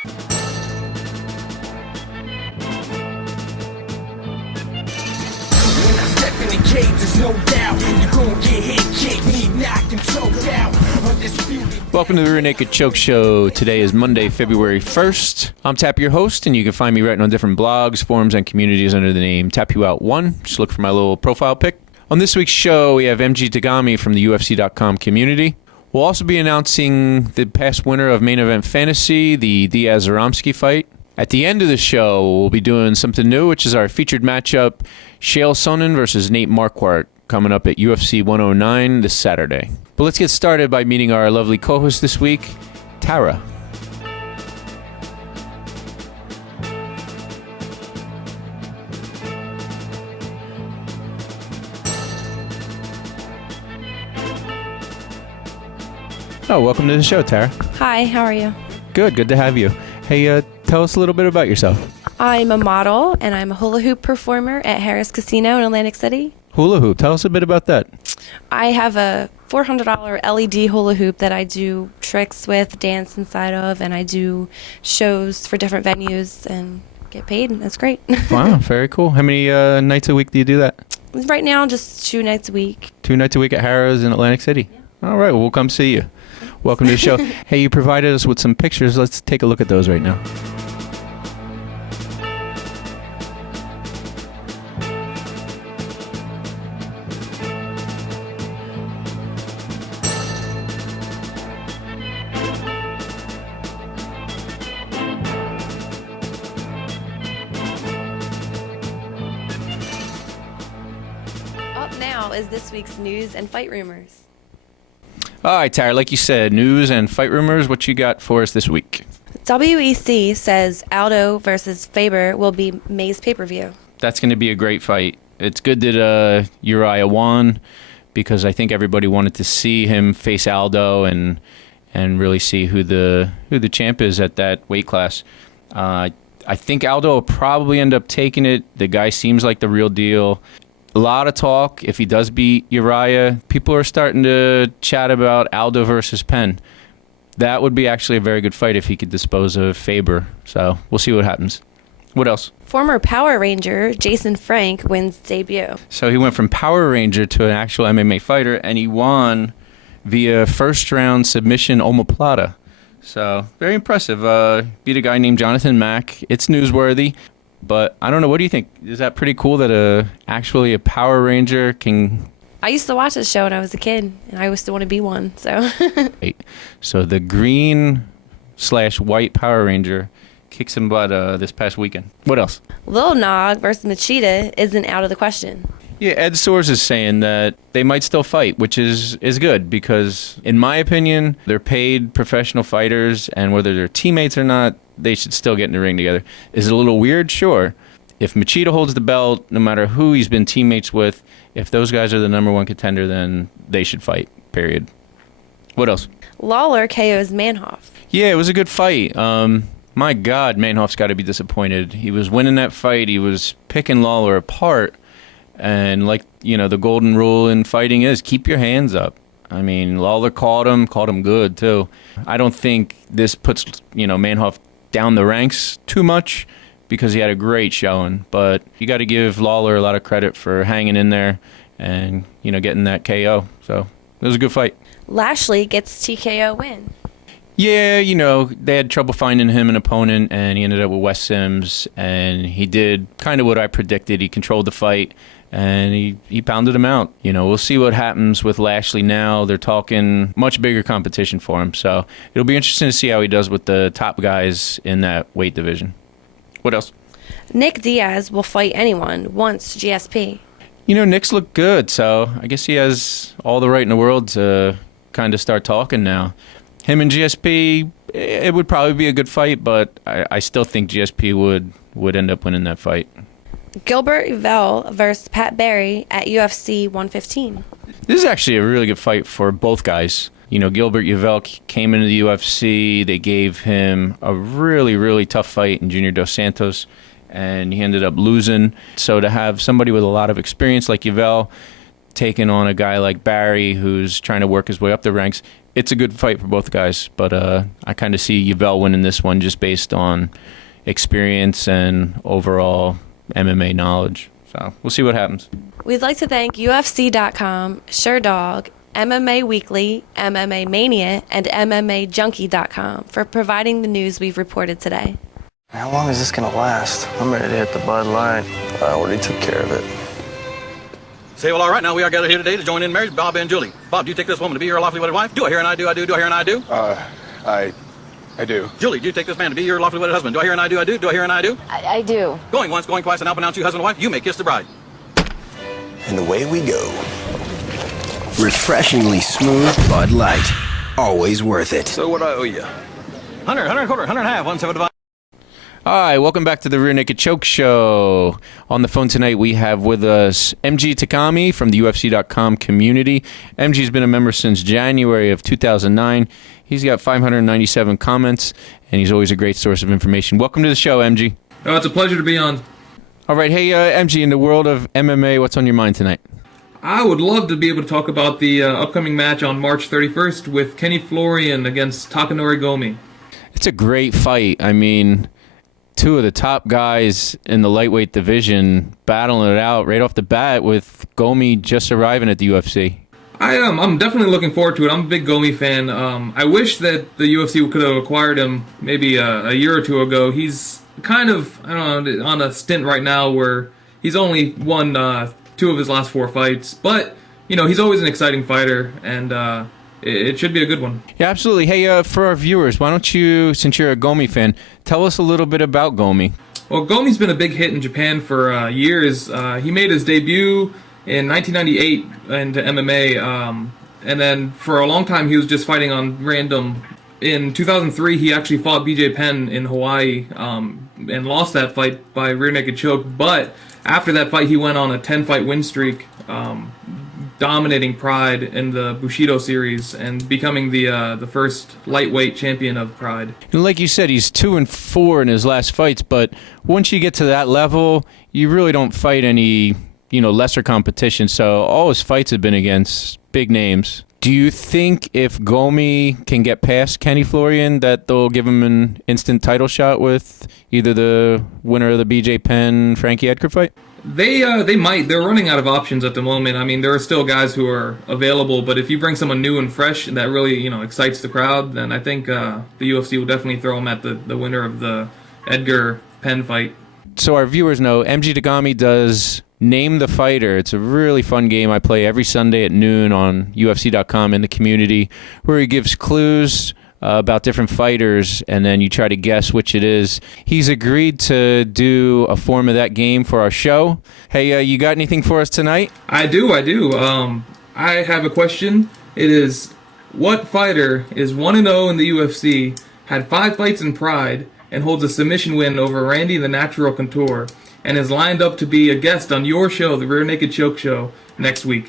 Cage, there's no doubt you're gonna get hit, kicked, knee knocked, and choked out. Welcome to the Rear Naked Choke Show. Today is Monday, February 1st. I'm Tappy, your host, and you can find me writing on different blogs, forums, and communities under the name Tap You Out 1. Just look for my little profile pic. On this week's show, we have MG Tagami from the UFC.com community. We'll also be announcing the past winner of Main Event Fantasy, the Diaz-Aramsky fight. At the end of the show, we'll be doing something new, which is our featured matchup, Chael Sonnen versus Nate Marquardt, coming up at UFC 109 this Saturday. But let's get started by meeting our lovely co-host this week, Tara. Oh, welcome to the show, Tara. Hi, how are you? Good to have you. Hey, tell us a little bit about yourself. I'm a model, and I'm a hula hoop performer at Harris Casino in Atlantic City. Hula hoop, tell us a bit about that. I have a $400 LED hula hoop that I do tricks with, dance inside of, and I do shows for different venues and get paid, and that's great. Wow, very cool. How many nights a week do you do that? Right now, just 2 nights a week. 2 nights a week at Harris in Atlantic City? Yeah. All right, well, we'll come see you. Welcome to the show. Hey, you provided us with some pictures. Let's take a look at those right now. Up now is this week's news and fight rumors. All right, Tara, like you said, news and fight rumors. What you got for us this week? WEC says Aldo versus Faber will be May's pay-per-view. That's going to be a great fight. It's good that Uriah won because I think everybody wanted to see him face Aldo and really see who the champ is at that weight class. I think Aldo will probably end up taking it. The guy seems like the real deal. A lot of talk. If he does beat Uriah, people are starting to chat about Aldo versus Penn. That would be actually a very good fight if he could dispose of Faber. So we'll see what happens. What else? Former Power Ranger Jason Frank wins debut. So he went from Power Ranger to an actual MMA fighter, and he won via first-round submission omoplata. So very impressive. Beat a guy named Jonathan Mack. It's newsworthy. But I don't know. What do you think? Is that pretty cool that actually a Power Ranger can... I used to watch this show when I was a kid, and I used to want to be one. So the green/white Power Ranger kicked some butt this past weekend. What else? Lil Nog versus Machida isn't out of the question. Yeah, Ed Soares is saying that they might still fight, which is good because, in my opinion, they're paid professional fighters, and whether they're teammates or not, they should still get in the ring together. Is it a little weird? Sure. If Machida holds the belt, no matter who he's been teammates with, if those guys are the number one contender, then they should fight, period. What else? Lawler KOs Manhoff. Yeah, it was a good fight. My God, Manhoff's got to be disappointed. He was winning that fight. He was picking Lawler apart. And like, the golden rule in fighting is keep your hands up. I mean, Lawler caught him good, too. I don't think this puts, Manhoff down the ranks too much because he had a great showing. But you got to give Lawler a lot of credit for hanging in there and, getting that KO. So it was a good fight. Lashley gets TKO win. Yeah, they had trouble finding him an opponent, and he ended up with Wes Sims, and he did kind of what I predicted. He controlled the fight, and he pounded him out. We'll see what happens with Lashley now. They're talking much bigger competition for him, so it'll be interesting to see how he does with the top guys in that weight division. What else? Nick Diaz will fight anyone once GSP. Nick's looked good, so I guess he has all the right in the world to kind of start talking now. Him and GSP, it would probably be a good fight, but I still think GSP would end up winning that fight. Gilbert Yvel versus Pat Barry at UFC 115. This is actually a really good fight for both guys. Gilbert Yvel came into the UFC. They gave him a really, really tough fight in Junior Dos Santos, and he ended up losing. So to have somebody with a lot of experience like Yvel taking on a guy like Barry who's trying to work his way up the ranks. It's a good fight for both guys, but I kind of see Yvel winning this one just based on experience and overall MMA knowledge. So we'll see what happens. We'd like to thank UFC.com, SureDog, MMA Weekly, MMA Mania, and MMAJunkie.com for providing the news we've reported today. How long is this gonna last? I'm ready to hit the Bud Light. I already took care of it. Say, well, all right, now we are gathered here today to join in marriage, Bob and Julie. Bob, do you take this woman to be your lawfully wedded wife? Do I hear and I do, I do, do I hear and I do? I do. Julie, do you take this man to be your lawfully wedded husband? Do I hear and I do, I do, do I hear and I do? I do. Going once, going twice, and now pronounce you husband and wife, you may kiss the bride. And away we go. Refreshingly smooth Bud Light. Always worth it. So what I owe you? 100, 100 and a quarter, 100 and a half, 175. Hi, welcome back to the Rear Naked Choke Show. On the phone tonight, we have with us MG Takami from the UFC.com community. MG's been a member since January of 2009. He's got 597 comments, and he's always a great source of information. Welcome to the show, MG. Oh, it's a pleasure to be on. All right, hey, MG, in the world of MMA, what's on your mind tonight? I would love to be able to talk about the upcoming match on March 31st with Kenny Florian against Takanori Gomi. It's a great fight. I mean, two of the top guys in the lightweight division battling it out right off the bat with Gomi just arriving at the UFC. I'm definitely looking forward to it. I'm a big Gomi fan. I wish that the UFC could have acquired him maybe a year or two ago. He's kind of, I don't know, on a stint right now where he's only won 2 of his last 4 fights. But, you know, he's always an exciting fighter, and it should be a good one. Yeah, absolutely. Hey, for our viewers, why don't you, since you're a Gomi fan, tell us a little bit about Gomi. Well, Gomi's been a big hit in Japan for years. He made his debut in 1998 into MMA, and then for a long time he was just fighting on random. In 2003, he actually fought BJ Penn in Hawaii and lost that fight by rear naked choke. But after that fight, he went on a 10-fight win streak, dominating Pride in the Bushido series and becoming the first lightweight champion of Pride. And like you said, he's 2-4 in his last fights, but once you get to that level, you really don't fight any, lesser competition. So all his fights have been against big names. Do you think if Gomi can get past Kenny Florian that they'll give him an instant title shot with either the winner of the BJ Penn Frankie Edgar fight? They might. They're running out of options at the moment. I mean, there are still guys who are available, but if you bring someone new and fresh that really, excites the crowd, then I think the UFC will definitely throw him at the winner of the Edgar Penn fight. So our viewers know MG Takami does Name the Fighter. It's a really fun game I play every Sunday at noon on UFC.com in the community, where he gives clues about different fighters, and then you try to guess which it is. He's agreed to do a form of that game for our show. Hey, you got anything for us tonight? I do. I have a question. It is, what fighter is 1-0 in the UFC, had 5 fights in Pride, and holds a submission win over Randy the Natural Couture, and is lined up to be a guest on your show, the Rear Naked Choke Show, next week?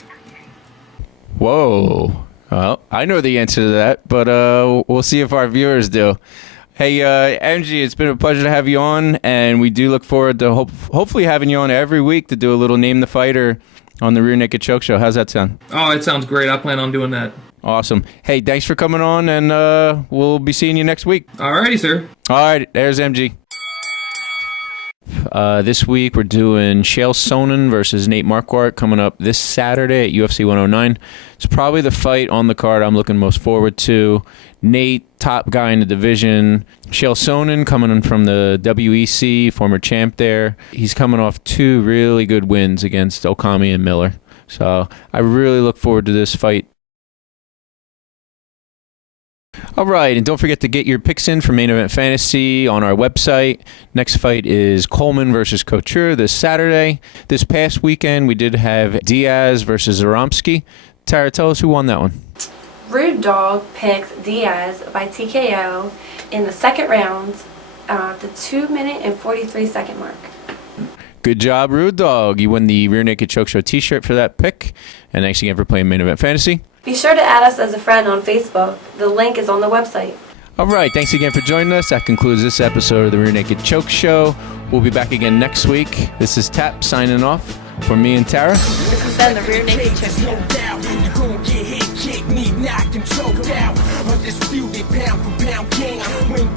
Whoa. Well, I know the answer to that, but we'll see if our viewers do. Hey, MG, it's been a pleasure to have you on, and we do look forward to hopefully having you on every week to do a little Name the Fighter on the Rear Naked Choke Show. How's that sound? Oh, it sounds great. I plan on doing that. Awesome. Hey, thanks for coming on, and we'll be seeing you next week. Alrighty, sir. All right, there's MG. This week we're doing Chael Sonnen versus Nate Marquardt coming up this Saturday at UFC 109. It's probably the fight on the card I'm looking most forward to. Nate, top guy in the division. Chael Sonnen coming in from the WEC, former champ there. He's coming off 2 really good wins against Okami and Miller. So I really look forward to this fight. All right, and don't forget to get your picks in for Main Event Fantasy on our website. Next fight is Coleman versus Couture this Saturday. This past weekend, we did have Diaz versus Zaromsky. Tara, tell us who won that one. Rude Dog picked Diaz by TKO in the second round, the 2-minute and 43-second mark. Good job, Rude Dog. You win the Rear Naked Choke Show t-shirt for that pick. And thanks again for playing Main Event Fantasy. Be sure to add us as a friend on Facebook. The link is on the website. All right, thanks again for joining us. That concludes this episode of the Rear Naked Choke Show. We'll be back again next week. This is Tap signing off. For me and Tara, This has been the Rear Naked Choke Show. You're gonna get hit, kicked, knee knocked, and choked out. Undisputed pound for pound king. I swing